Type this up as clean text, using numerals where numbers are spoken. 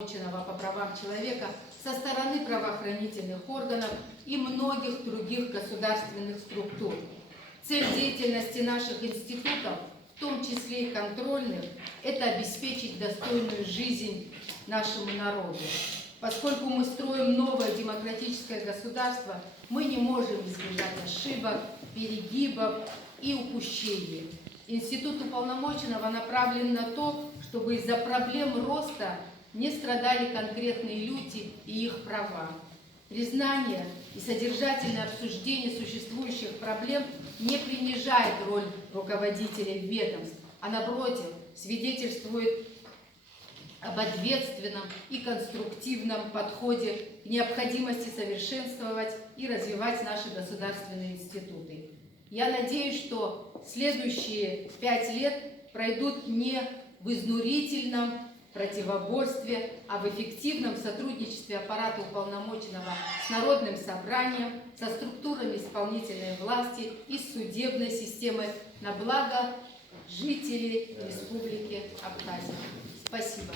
по правам человека со стороны правоохранительных органов и многих других государственных структур. Цель деятельности наших институтов, в том числе и контрольных, это обеспечить достойную жизнь нашему народу. Поскольку мы строим новое демократическое государство, мы не можем избежать ошибок, перегибов и упущений. Институт уполномоченного направлен на то, чтобы из-за проблем роста не страдали конкретные люди и их права. Признание и содержательное обсуждение существующих проблем не принижает роль руководителей ведомств, а напротив, свидетельствует об ответственном и конструктивном подходе к необходимости совершенствовать и развивать наши государственные институты. Я надеюсь, что следующие 5 лет пройдут не в изнурительном противоборстве, а в эффективном сотрудничестве аппарата уполномоченного с Народным собранием, со структурами исполнительной власти и с судебной системой на благо жителей Республики Абхазия. Спасибо.